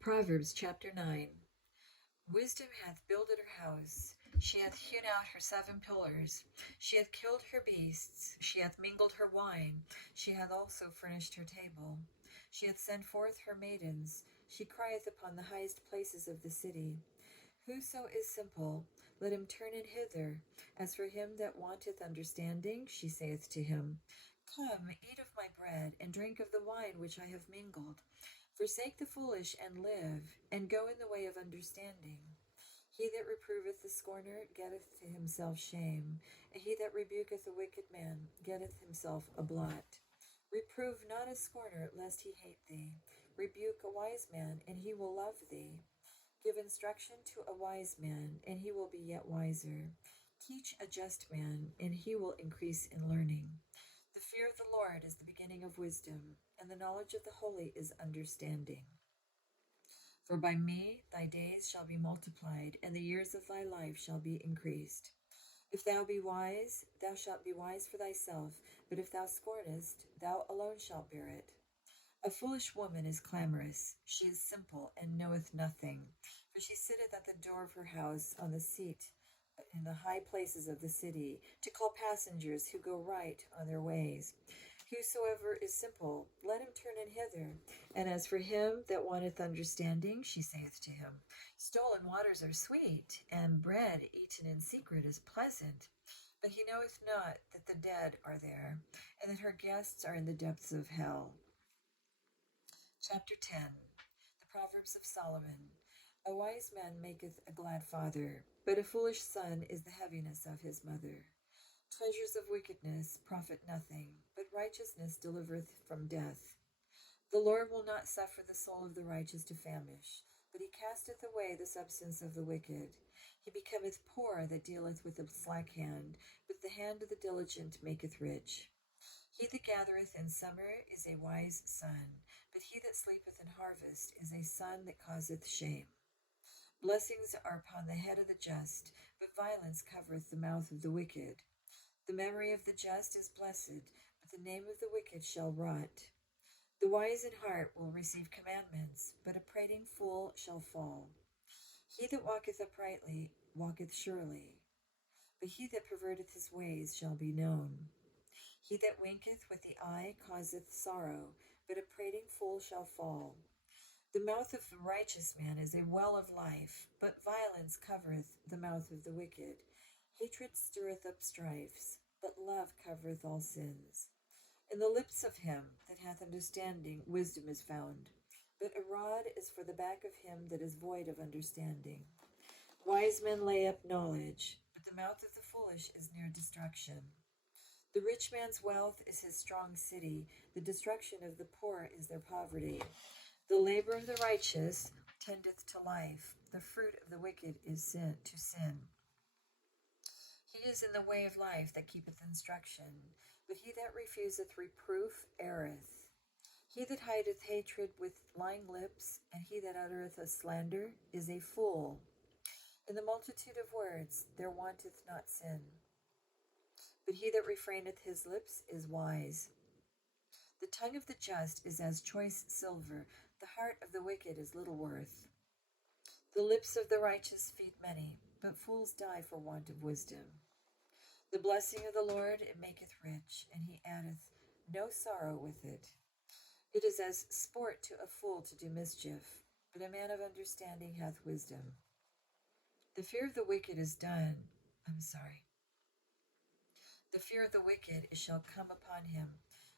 Proverbs chapter 9. Wisdom hath builded her house. She hath hewn out her 7 pillars. She hath killed her beasts. She hath mingled her wine. She hath also furnished her table. She hath sent forth her maidens. She crieth upon the highest places of the city. Whoso is simple, let him turn in hither. As for him that wanteth understanding, she saith to him, Come, eat of my bread, and drink of the wine which I have mingled. Forsake the foolish and live, and go in the way of understanding. He that reproveth the scorner getteth to himself shame, and he that rebuketh a wicked man getteth himself a blot. Reprove not a scorner, lest he hate thee. Rebuke a wise man, and he will love thee. Give instruction to a wise man, and he will be yet wiser. Teach a just man, and he will increase in learning. The fear of the Lord is the beginning of wisdom, and the knowledge of the holy is understanding. For by me thy days shall be multiplied, and the years of thy life shall be increased. If thou be wise, thou shalt be wise for thyself, but if thou scornest, thou alone shalt bear it. A foolish woman is clamorous, she is simple, and knoweth nothing. For she sitteth at the door of her house on the seat in the high places of the city, to call passengers who go right on their ways. Whosoever is simple, let him turn in hither. And as for him that wanteth understanding, she saith to him, Stolen waters are sweet, and bread eaten in secret is pleasant. But he knoweth not that the dead are there, and that her guests are in the depths of hell. Chapter 10. The Proverbs of Solomon. A wise man maketh a glad father, but a foolish son is the heaviness of his mother. Treasures of wickedness profit nothing, but righteousness delivereth from death. The Lord will not suffer the soul of the righteous to famish, but he casteth away the substance of the wicked. He becometh poor that dealeth with a slack hand, but the hand of the diligent maketh rich. He that gathereth in summer is a wise son, but he that sleepeth in harvest is a son that causeth shame. Blessings are upon the head of the just, but violence covereth the mouth of the wicked. The memory of the just is blessed, but the name of the wicked shall rot. The wise in heart will receive commandments, but a prating fool shall fall. He that walketh uprightly walketh surely, but he that perverteth his ways shall be known. He that winketh with the eye causeth sorrow, but a prating fool shall fall. The mouth of the righteous man is a well of life, but violence covereth the mouth of the wicked. Hatred stirreth up strifes, but love covereth all sins. In the lips of him that hath understanding wisdom is found, but a rod is for the back of him that is void of understanding. Wise men lay up knowledge, but the mouth of the foolish is near destruction. The rich man's wealth is his strong city, the destruction of the poor is their poverty. The labor of the righteous tendeth to life, the fruit of the wicked is sin. He is in the way of life that keepeth instruction, but he that refuseth reproof erreth. He that hideth hatred with lying lips, and he that uttereth a slander, is a fool. In the multitude of words there wanteth not sin, but he that refraineth his lips is wise. The tongue of the just is as choice silver, the heart of the wicked is little worth. The lips of the righteous feed many, but fools die for want of wisdom. The blessing of the Lord it maketh rich, and he addeth no sorrow with it. It is as sport to a fool to do mischief, but a man of understanding hath wisdom. The fear of the wicked The fear of the wicked shall come upon him,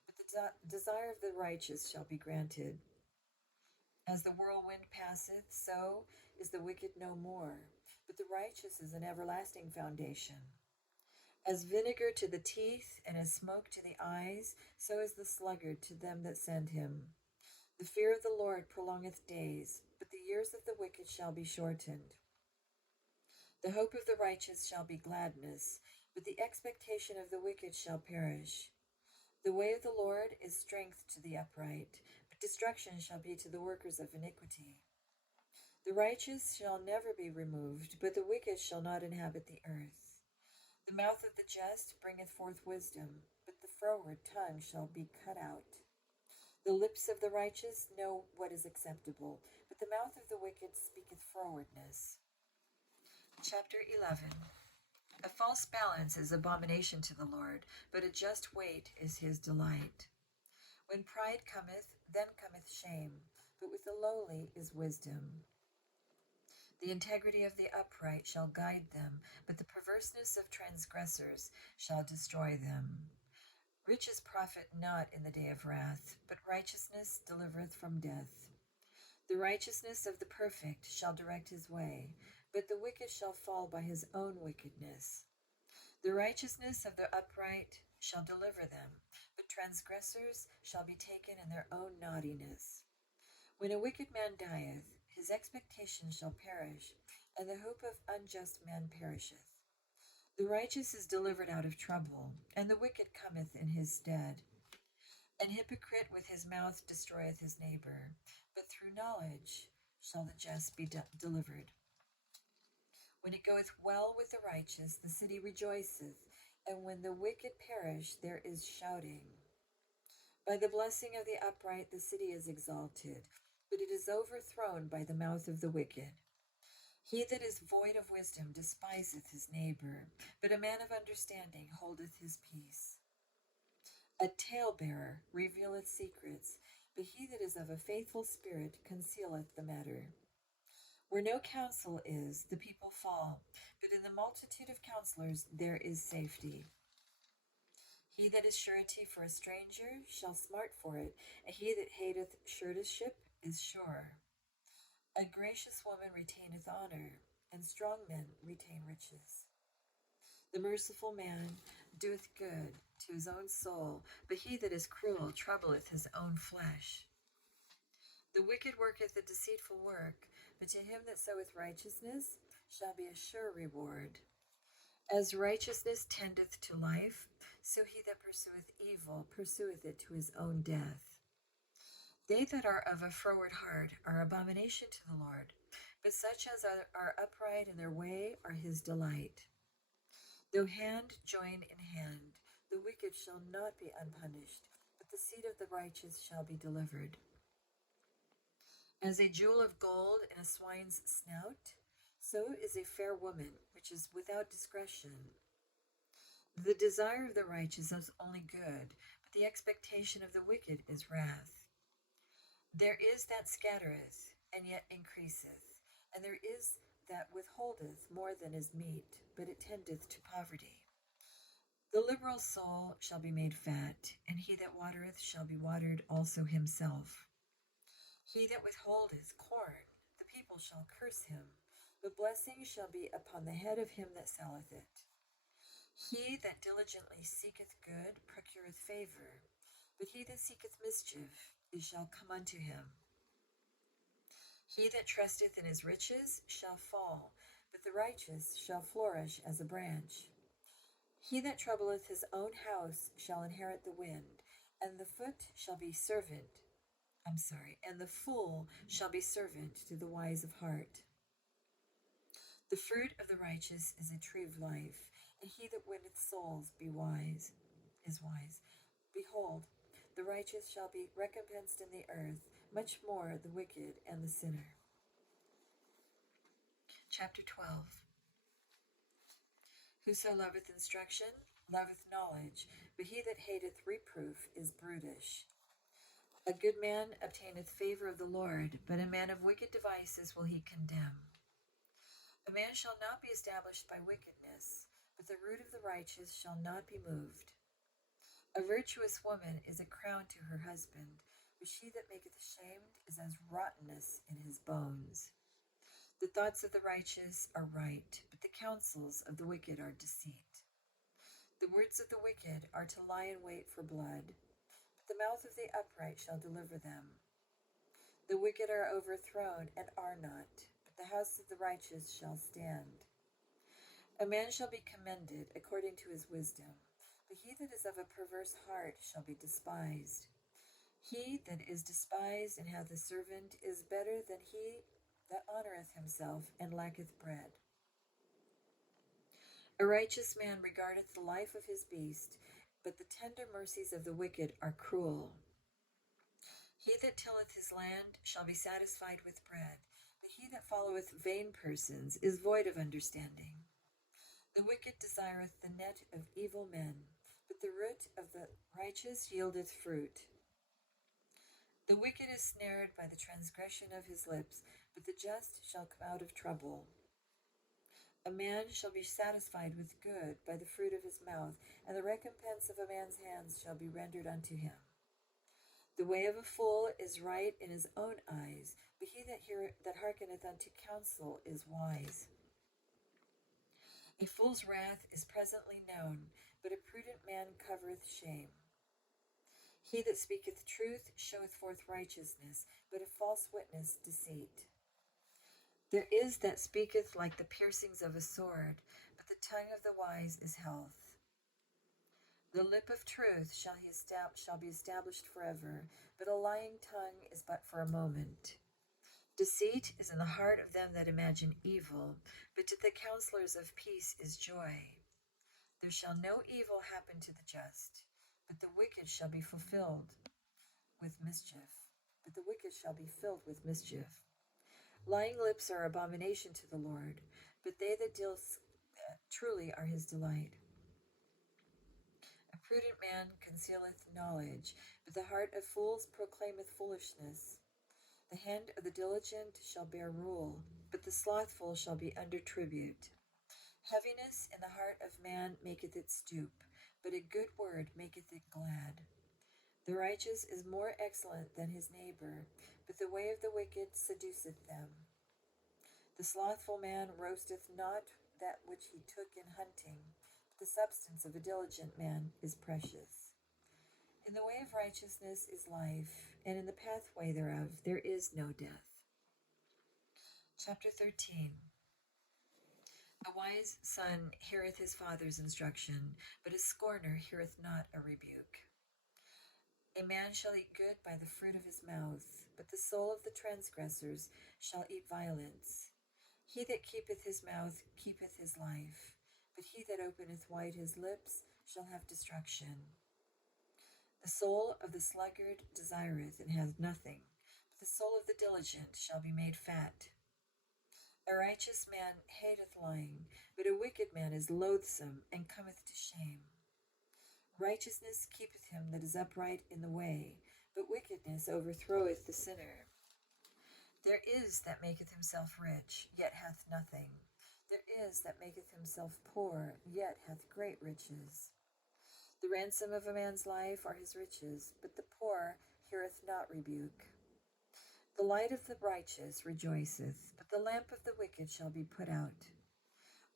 but the desire of the righteous shall be granted. As the whirlwind passeth, so is the wicked no more, but the righteous is an everlasting foundation. As vinegar to the teeth, and as smoke to the eyes, so is the sluggard to them that send him. The fear of the Lord prolongeth days, but the years of the wicked shall be shortened. The hope of the righteous shall be gladness, but the expectation of the wicked shall perish. The way of the Lord is strength to the upright, but destruction shall be to the workers of iniquity. The righteous shall never be removed, but the wicked shall not inhabit the earth. The mouth of the just bringeth forth wisdom, but the froward tongue shall be cut out. The lips of the righteous know what is acceptable, but the mouth of the wicked speaketh frowardness. Chapter 11. A false balance is abomination to the Lord, but a just weight is his delight. When pride cometh, then cometh shame, but with the lowly is wisdom. The integrity of the upright shall guide them, but the perverseness of transgressors shall destroy them. Riches profit not in the day of wrath, but righteousness delivereth from death. The righteousness of the perfect shall direct his way, but the wicked shall fall by his own wickedness. The righteousness of the upright shall deliver them, but transgressors shall be taken in their own naughtiness. When a wicked man dieth, his expectation shall perish, and the hope of unjust men perisheth. The righteous is delivered out of trouble, and the wicked cometh in his stead. An hypocrite with his mouth destroyeth his neighbor, but through knowledge shall the just be delivered. When it goeth well with the righteous, the city rejoiceth, and when the wicked perish, there is shouting. By the blessing of the upright the city is exalted, but it is overthrown by the mouth of the wicked. He that is void of wisdom despiseth his neighbor, but a man of understanding holdeth his peace. A talebearer revealeth secrets, but he that is of a faithful spirit concealeth the matter. Where no counsel is, the people fall, but in the multitude of counselors there is safety. He that is surety for a stranger shall smart for it, and he that hateth suretyship is sure. A gracious woman retaineth honor, and strong men retain riches. The merciful man doeth good to his own soul, but he that is cruel troubleth his own flesh. The wicked worketh a deceitful work, but to him that soweth righteousness shall be a sure reward. As righteousness tendeth to life, so he that pursueth evil pursueth it to his own death. They that are of a froward heart are abomination to the Lord, but such as are upright in their way are his delight. Though hand join in hand, the wicked shall not be unpunished, but the seed of the righteous shall be delivered. As a jewel of gold in a swine's snout, so is a fair woman which is without discretion. The desire of the righteous is only good, but the expectation of the wicked is wrath. There is that scattereth, and yet increaseth, and there is that withholdeth more than is meet, but it tendeth to poverty. The liberal soul shall be made fat, and he that watereth shall be watered also himself. He that withholdeth corn, the people shall curse him, but blessing shall be upon the head of him that selleth it. He that diligently seeketh good procureth favor, but he that seeketh mischief, it shall come unto him. He that trusteth in his riches shall fall, but the righteous shall flourish as a branch. He that troubleth his own house shall inherit the wind, and the fool shall be servant to the wise of heart. The fruit of the righteous is a tree of life, and he that winneth souls is wise. Behold, the righteous shall be recompensed in the earth, much more the wicked and the sinner. Chapter 12. Whoso loveth instruction loveth knowledge, but he that hateth reproof is brutish. A good man obtaineth favor of the Lord, but a man of wicked devices will he condemn. A man shall not be established by wickedness, but the root of the righteous shall not be moved. A virtuous woman is a crown to her husband, but she that maketh ashamed is as rottenness in his bones. The thoughts of the righteous are right, but the counsels of the wicked are deceit. The words of the wicked are to lie in wait for blood, but the mouth of the upright shall deliver them. The wicked are overthrown and are not, but the house of the righteous shall stand. A man shall be commended according to his wisdom, but he that is of a perverse heart shall be despised. He that is despised and hath a servant is better than he that honoureth himself and lacketh bread. A righteous man regardeth the life of his beast, but the tender mercies of the wicked are cruel. He that tilleth his land shall be satisfied with bread, but he that followeth vain persons is void of understanding. The wicked desireth the net of evil men, but the root of the righteous yieldeth fruit. The wicked is snared by the transgression of his lips, but the just shall come out of trouble. A man shall be satisfied with good by the fruit of his mouth, and the recompense of a man's hands shall be rendered unto him. The way of a fool is right in his own eyes, but he that hearkeneth unto counsel is wise. A fool's wrath is presently known, but a prudent man covereth shame. He that speaketh truth showeth forth righteousness, but a false witness deceit. There is that speaketh like the piercings of a sword, but the tongue of the wise is health. The lip of truth shall be established forever, but a lying tongue is but for a moment. Deceit is in the heart of them that imagine evil, but to the counselors of peace is joy. There shall no evil happen to the just, but the wicked shall be fulfilled with mischief. But the wicked shall be filled with mischief. Lying lips are abomination to the Lord, but they that deal truly are his delight. A prudent man concealeth knowledge, but the heart of fools proclaimeth foolishness. The hand of the diligent shall bear rule, but the slothful shall be under tribute. Heaviness in the heart of man maketh it stoop, but a good word maketh it glad. The righteous is more excellent than his neighbor, but the way of the wicked seduceth them. The slothful man roasteth not that which he took in hunting, but the substance of a diligent man is precious. In the way of righteousness is life, and in the pathway thereof there is no death. Chapter 13. A wise son heareth his father's instruction, but a scorner heareth not a rebuke. A man shall eat good by the fruit of his mouth, but the soul of the transgressors shall eat violence. He that keepeth his mouth keepeth his life, but he that openeth wide his lips shall have destruction. The soul of the sluggard desireth and hath nothing, but the soul of the diligent shall be made fat. A righteous man hateth lying, but a wicked man is loathsome and cometh to shame. Righteousness keepeth him that is upright in the way, but wickedness overthroweth the sinner. There is that maketh himself rich, yet hath nothing. There is that maketh himself poor, yet hath great riches. The ransom of a man's life are his riches, but the poor heareth not rebuke. The light of the righteous rejoiceth, but the lamp of the wicked shall be put out.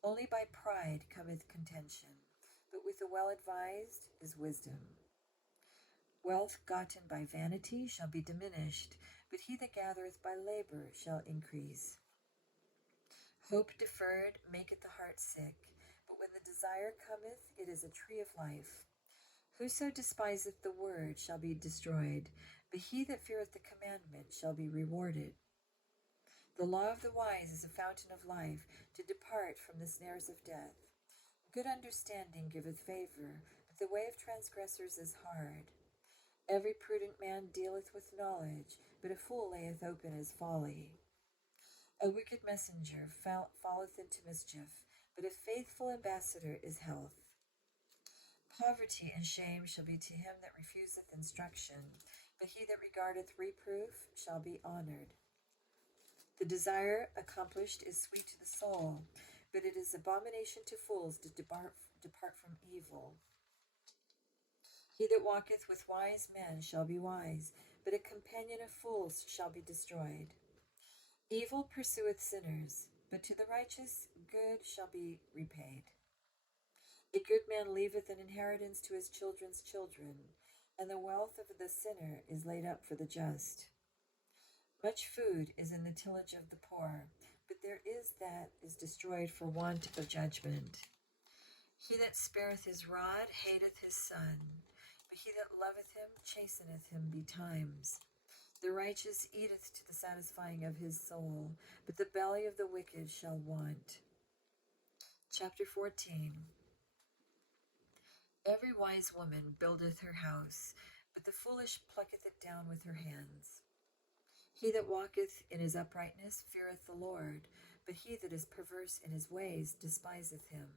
Only by pride cometh contention, but with the well-advised is wisdom. Wealth gotten by vanity shall be diminished, but he that gathereth by labor shall increase. Hope deferred maketh the heart sick, but when the desire cometh, it is a tree of life. Whoso despiseth the word shall be destroyed, but he that feareth the commandment shall be rewarded. The law of the wise is a fountain of life, to depart from the snares of death. Good understanding giveth favor, but the way of transgressors is hard. Every prudent man dealeth with knowledge, but a fool layeth open his folly. A wicked messenger falleth into mischief, but a faithful ambassador is health. Poverty and shame shall be to him that refuseth instruction, but he that regardeth reproof shall be honored. The desire accomplished is sweet to the soul, but it is abomination to fools to depart from evil. He that walketh with wise men shall be wise, but a companion of fools shall be destroyed. Evil pursueth sinners, but to the righteous good shall be repaid. A good man leaveth an inheritance to his children's children, and the wealth of the sinner is laid up for the just. Much food is in the tillage of the poor, but there is that is destroyed for want of judgment. He that spareth his rod hateth his son, but he that loveth him chasteneth him betimes. The righteous eateth to the satisfying of his soul, but the belly of the wicked shall want. Chapter 14. Every wise woman buildeth her house, but the foolish plucketh it down with her hands. He that walketh in his uprightness feareth the Lord, but he that is perverse in his ways despiseth him.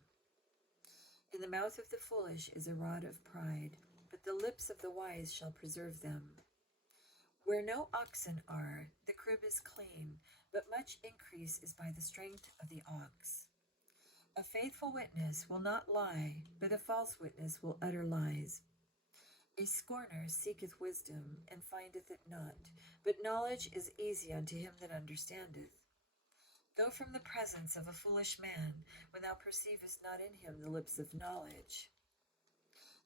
In the mouth of the foolish is a rod of pride, but the lips of the wise shall preserve them. Where no oxen are, the crib is clean, but much increase is by the strength of the ox. A faithful witness will not lie, but a false witness will utter lies. A scorner seeketh wisdom, and findeth it not, but knowledge is easy unto him that understandeth. Go from the presence of a foolish man, when thou perceivest not in him the lips of knowledge.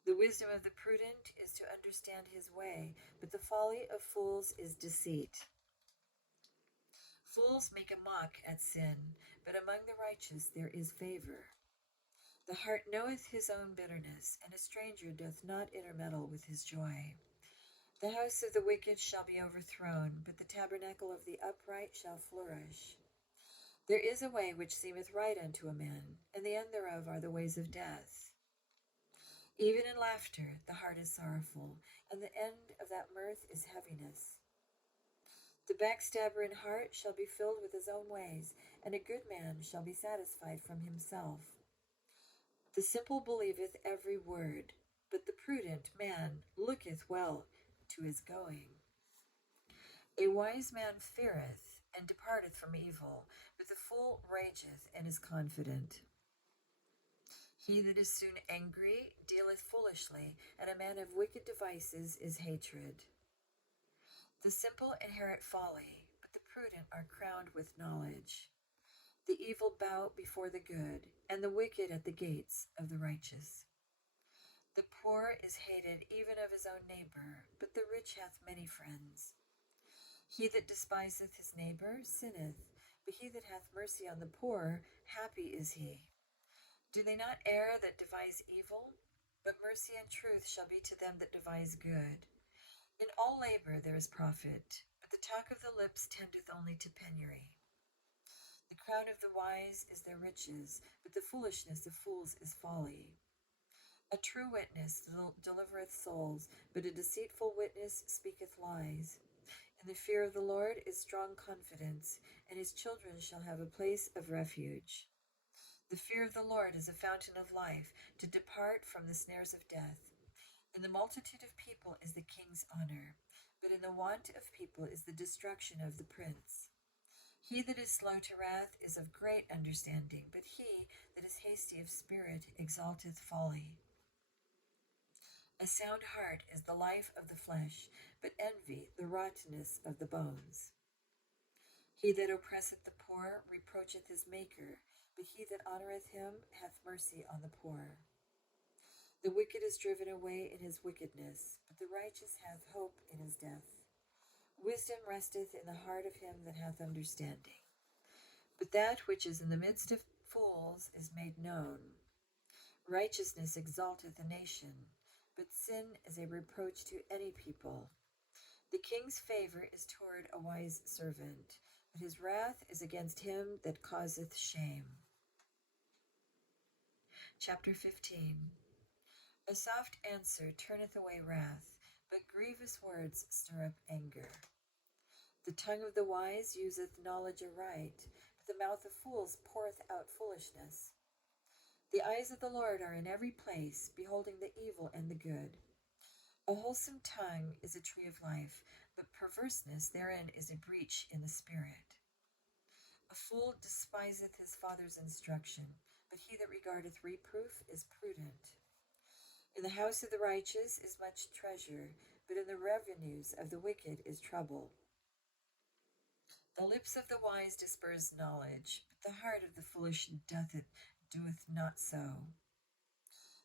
The wisdom of the prudent is to understand his way, but the folly of fools is deceit. Fools make a mock at sin, but among the righteous there is favor. The heart knoweth his own bitterness, and a stranger doth not intermeddle with his joy. The house of the wicked shall be overthrown, but the tabernacle of the upright shall flourish. There is a way which seemeth right unto a man, and the end thereof are the ways of death. Even in laughter the heart is sorrowful, and the end of that mirth is heaviness. The backstabber in heart shall be filled with his own ways, and a good man shall be satisfied from himself. The simple believeth every word, but the prudent man looketh well to his going. A wise man feareth, and departeth from evil, but the fool rageth and is confident. He that is soon angry dealeth foolishly, and a man of wicked devices is hatred. The simple inherit folly, but the prudent are crowned with knowledge. The evil bow before the good, and the wicked at the gates of the righteous. The poor is hated even of his own neighbor, but the rich hath many friends. He that despiseth his neighbor sinneth, but he that hath mercy on the poor, happy is he. Do they not err that devise evil? But mercy and truth shall be to them that devise good. In all labor there is profit, but the talk of the lips tendeth only to penury. The crown of the wise is their riches, but the foolishness of fools is folly. A true witness delivereth souls, but a deceitful witness speaketh lies. In the fear of the Lord is strong confidence, and his children shall have a place of refuge. The fear of the Lord is a fountain of life, to depart from the snares of death. In the multitude of people is the king's honor, but in the want of people is the destruction of the prince. He that is slow to wrath is of great understanding, but he that is hasty of spirit exalteth folly. A sound heart is the life of the flesh, but envy the rottenness of the bones. He that oppresseth the poor reproacheth his maker, but he that honoureth him hath mercy on the poor. The wicked is driven away in his wickedness, but the righteous hath hope in his death. Wisdom resteth in the heart of him that hath understanding, but that which is in the midst of fools is made known. Righteousness exalteth a nation, but sin is a reproach to any people. The king's favor is toward a wise servant, but his wrath is against him that causeth shame. Chapter 15. A soft answer turneth away wrath, but grievous words stir up anger. The tongue of the wise useth knowledge aright, but the mouth of fools poureth out foolishness. The eyes of the Lord are in every place, beholding the evil and the good. A wholesome tongue is a tree of life, but perverseness therein is a breach in the spirit. A fool despiseth his father's instruction, but he that regardeth reproof is prudent. In the house of the righteous is much treasure, but in the revenues of the wicked is trouble. The lips of the wise disperse knowledge, but the heart of the foolish doeth not so.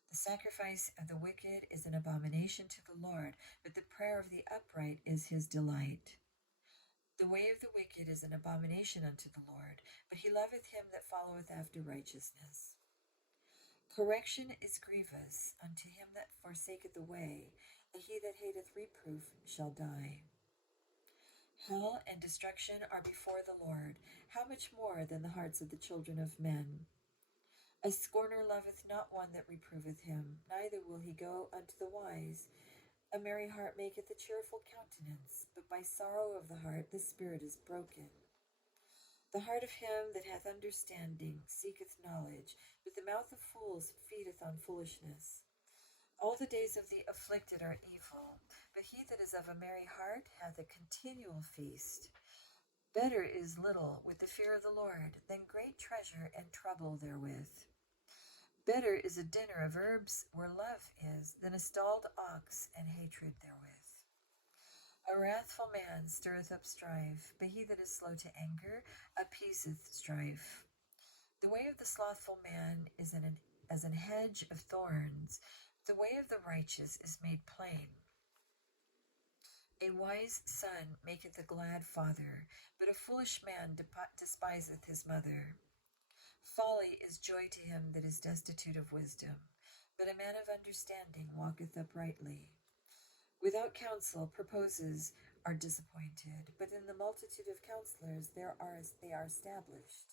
The sacrifice of the wicked is an abomination to the Lord, but the prayer of the upright is his delight. The way of the wicked is an abomination unto the Lord, but he loveth him that followeth after righteousness. Correction is grievous unto him that forsaketh the way, and he that hateth reproof shall die. Hell and destruction are before the Lord, how much more than the hearts of the children of men? A scorner loveth not one that reproveth him, neither will he go unto the wise. A merry heart maketh a cheerful countenance, but by sorrow of the heart the spirit is broken. The heart of him that hath understanding seeketh knowledge, but the mouth of fools feedeth on foolishness. All the days of the afflicted are evil, but he that is of a merry heart hath a continual feast. Better is little with the fear of the Lord than great treasure and trouble therewith. Better is a dinner of herbs where love is than a stalled ox and hatred therewith. A wrathful man stirreth up strife, but he that is slow to anger appeaseth strife. The way of the slothful man is as an hedge of thorns. The way of the righteous is made plain. A wise son maketh a glad father, but a foolish man despiseth his mother. Folly is joy to him that is destitute of wisdom, but a man of understanding walketh uprightly. Without counsel proposes are disappointed, but in the multitude of counselors they are established.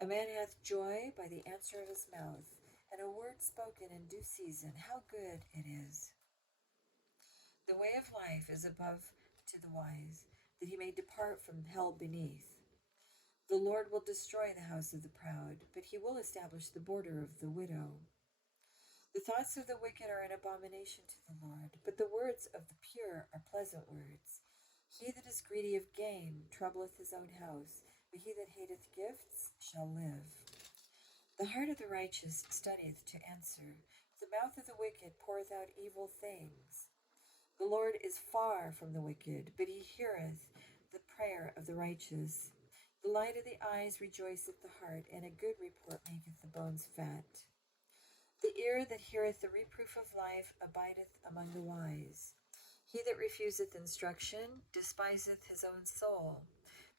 A man hath joy by the answer of his mouth, and a word spoken in due season, how good it is. The way of life is above to the wise, that he may depart from hell beneath. The Lord will destroy the house of the proud, but he will establish the border of the widow. The thoughts of the wicked are an abomination to the Lord, but the words of the pure are pleasant words. He that is greedy of gain troubleth his own house, but he that hateth gifts shall live. The heart of the righteous studieth to answer, but the mouth of the wicked poureth out evil things. The Lord is far from the wicked, but he heareth the prayer of the righteous. The light of the eyes rejoiceth the heart, and a good report maketh the bones fat. The ear that heareth the reproof of life abideth among the wise. He that refuseth instruction despiseth his own soul,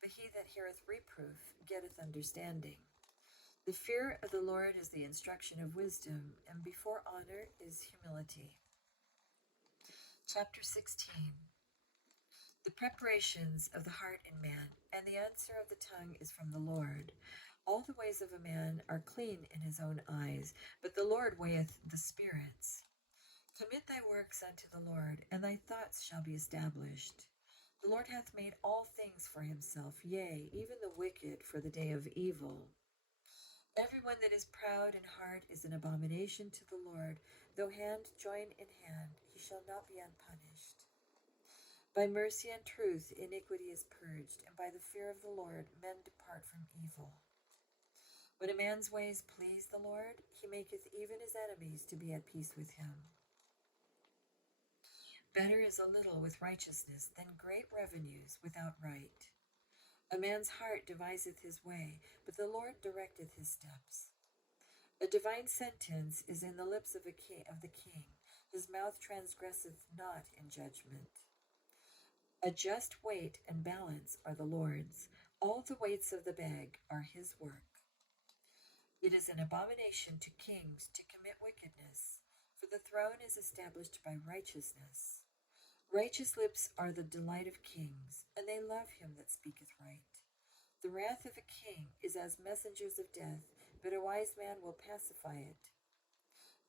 but he that heareth reproof getteth understanding. The fear of the Lord is the instruction of wisdom, and before honor is humility. Chapter 16. The preparations of the heart in man, and the answer of the tongue is from the Lord. All the ways of a man are clean in his own eyes, but the Lord weigheth the spirits. Commit thy works unto the Lord, and thy thoughts shall be established. The Lord hath made all things for himself, yea, even the wicked for the day of evil. Every one that is proud in heart is an abomination to the Lord. Though hand join in hand, he shall not be unpunished. By mercy and truth iniquity is purged, and by the fear of the Lord men depart from evil. When a man's ways please the Lord, he maketh even his enemies to be at peace with him. Better is a little with righteousness than great revenues without right. A man's heart deviseth his way, but the Lord directeth his steps. A divine sentence is in the lips of the king. His mouth transgresseth not in judgment. A just weight and balance are the Lord's. All the weights of the bag are his work. It is an abomination to kings to commit wickedness, for the throne is established by righteousness. Righteous lips are the delight of kings, and they love him that speaketh right. The wrath of a king is as messengers of death, but a wise man will pacify it.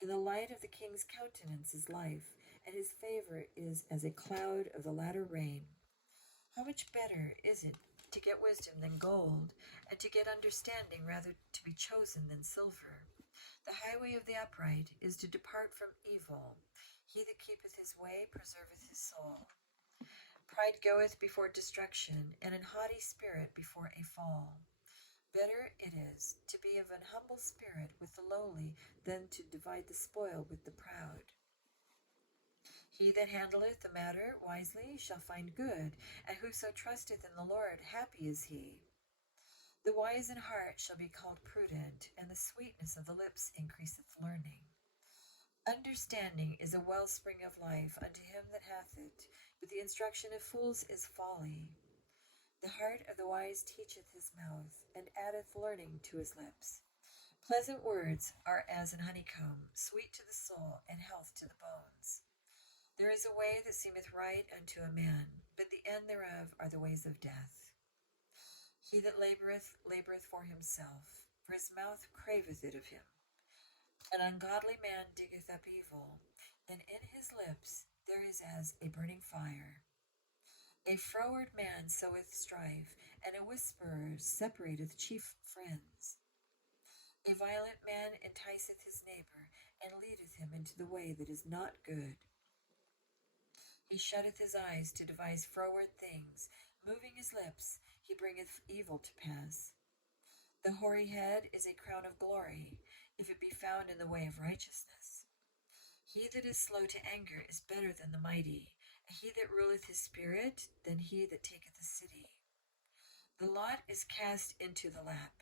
In the light of the king's countenance is life, and his favor is as a cloud of the latter rain. How much better is it to get wisdom than gold, and to get understanding rather to be chosen than silver? The highway of the upright is to depart from evil. He that keepeth his way preserveth his soul. Pride goeth before destruction, and an haughty spirit before a fall. Better it is to be of an humble spirit with the lowly than to divide the spoil with the proud. He that handleth the matter wisely shall find good, and whoso trusteth in the Lord, happy is he. The wise in heart shall be called prudent, and the sweetness of the lips increaseth learning. Understanding is a wellspring of life unto him that hath it, but the instruction of fools is folly. The heart of the wise teacheth his mouth, and addeth learning to his lips. Pleasant words are as an honeycomb, sweet to the soul, and health to the bones. There is a way that seemeth right unto a man, but the end thereof are the ways of death. He that laboureth, laboureth for himself, for his mouth craveth it of him. An ungodly man diggeth up evil, and in his lips there is as a burning fire. A froward man soweth strife, and a whisperer separateth chief friends. A violent man enticeth his neighbor, and leadeth him into the way that is not good. He shutteth his eyes to devise froward things, moving his lips, he bringeth evil to pass. The hoary head is a crown of glory, if it be found in the way of righteousness. He that is slow to anger is better than the mighty, and he that ruleth his spirit than he that taketh a city. The lot is cast into the lap,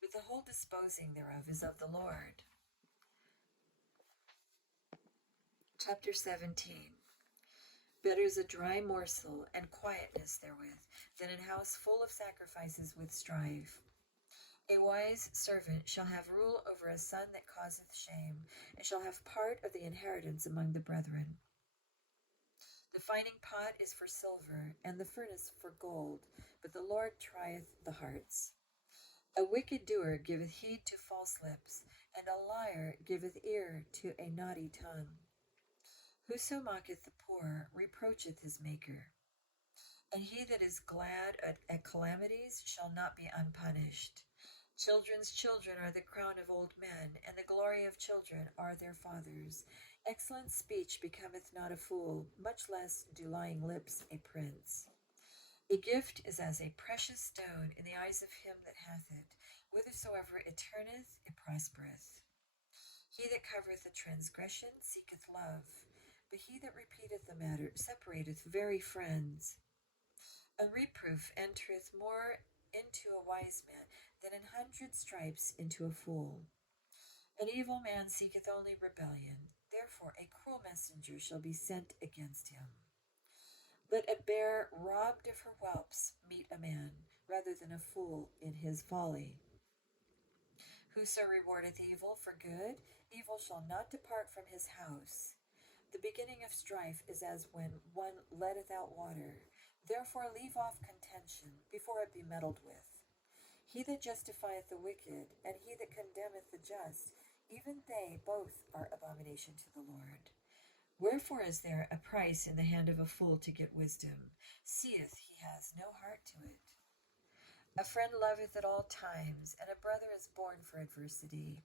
but the whole disposing thereof is of the Lord. Chapter 17. Better is a dry morsel and quietness therewith than an house full of sacrifices with strife. A wise servant shall have rule over a son that causeth shame, and shall have part of the inheritance among the brethren. The finding pot is for silver, and the furnace for gold, but the Lord trieth the hearts. A wicked doer giveth heed to false lips, and a liar giveth ear to a naughty tongue. Whoso mocketh the poor reproacheth his Maker, and he that is glad at calamities shall not be unpunished. Children's children are the crown of old men, and the glory of children are their fathers. Excellent speech becometh not a fool, much less do lying lips a prince. A gift is as a precious stone in the eyes of him that hath it. Whithersoever it turneth, it prospereth. He that covereth a transgression seeketh love, but he that repeateth the matter separateth very friends. A reproof entereth more into a wise man than 100 stripes into a fool. An evil man seeketh only rebellion, therefore a cruel messenger shall be sent against him. Let a bear robbed of her whelps meet a man, rather than a fool in his folly. Whoso rewardeth evil for good, evil shall not depart from his house. The beginning of strife is as when one letteth out water. Therefore leave off contention, before it be meddled with. He that justifieth the wicked, and he that condemneth the just, even they both are abomination to the Lord. Wherefore is there a price in the hand of a fool to get wisdom? Seeth he has no heart to it. A friend loveth at all times, and a brother is born for adversity.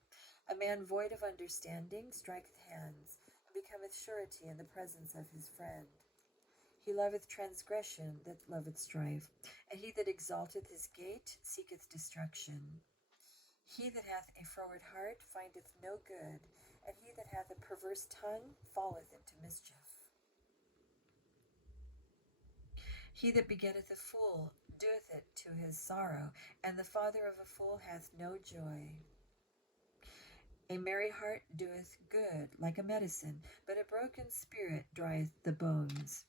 A man void of understanding striketh hands, and becometh surety in the presence of his friend. He loveth transgression that loveth strife, and he that exalteth his gate seeketh destruction. He that hath a froward heart findeth no good, and he that hath a perverse tongue falleth into mischief. He that begetteth a fool doeth it to his sorrow, and the father of a fool hath no joy. A merry heart doeth good like a medicine, but a broken spirit drieth the bones.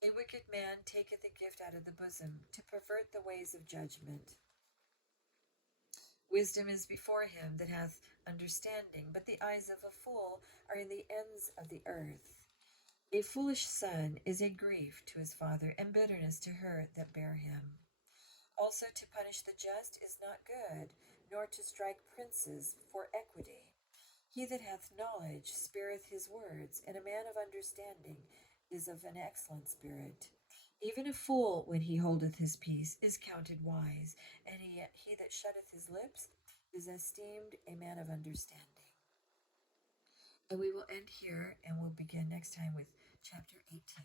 A wicked man taketh a gift out of the bosom, to pervert the ways of judgment. Wisdom is before him that hath understanding, but the eyes of a fool are in the ends of the earth. A foolish son is a grief to his father, and bitterness to her that bare him. Also to punish the just is not good, nor to strike princes for equity. He that hath knowledge spareth his words, and a man of understanding is of an excellent spirit. Even a fool, when he holdeth his peace, is counted wise, and he that shutteth his lips is esteemed a man of understanding. And we will end here, and we'll begin next time with chapter 18.